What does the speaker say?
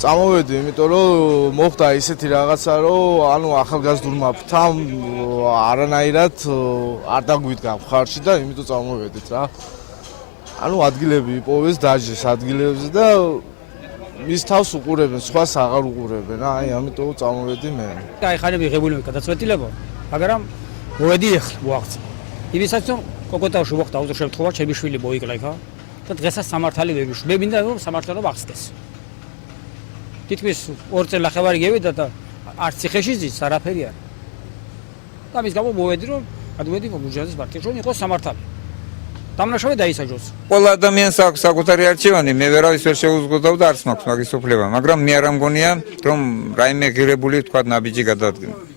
წამოვედი, იმიტომ რომ მოხდა ისეთი რაღაცა, რომ ანუ ახალგაზრდულმა ფთამ არანაირად არ დაგვიდგა მხარში და იმიტომ წამოვედით რა. ანუ ადგილები იპოვეს დაჟეს ადგილებზე და მის თავს უყურებენ, სხვას აღარ უყურებენ. აი, ამიტომ წამოვედი მე. აი, ხარ მიღებული გადაწყვეტილება, მაგრამ მოვედი ეხლა მოაღწია. იმისაც რომ კოკოტავში მოხდა ავტოშემთხვევა, ჩემი შვილი მოიკლა იქა და დღესაც სამართალი ვერ ვიშვი. მე მინდა რომ სამართალობა აღსდეს. თითქმის 2 წელი ნახევარი გევიდა და არც ციხეში ზის არაფერი არ. და მის გამო მოვედი რომ გადმოვედი მუჟაძის პარტიაში რომ იყოს სამართალი. დამნაშავე დაისაჯოს. ყველა ადამიანს აქვს საკუთარი არჩევანი, მე ვერავის ვერ შეუზღუდავ და არც მაქვს მაგის უფლება, მაგრამ მე არ ამგონია რომ რაიმე ღირებული თქვა ნაბიჯი გადადგინო.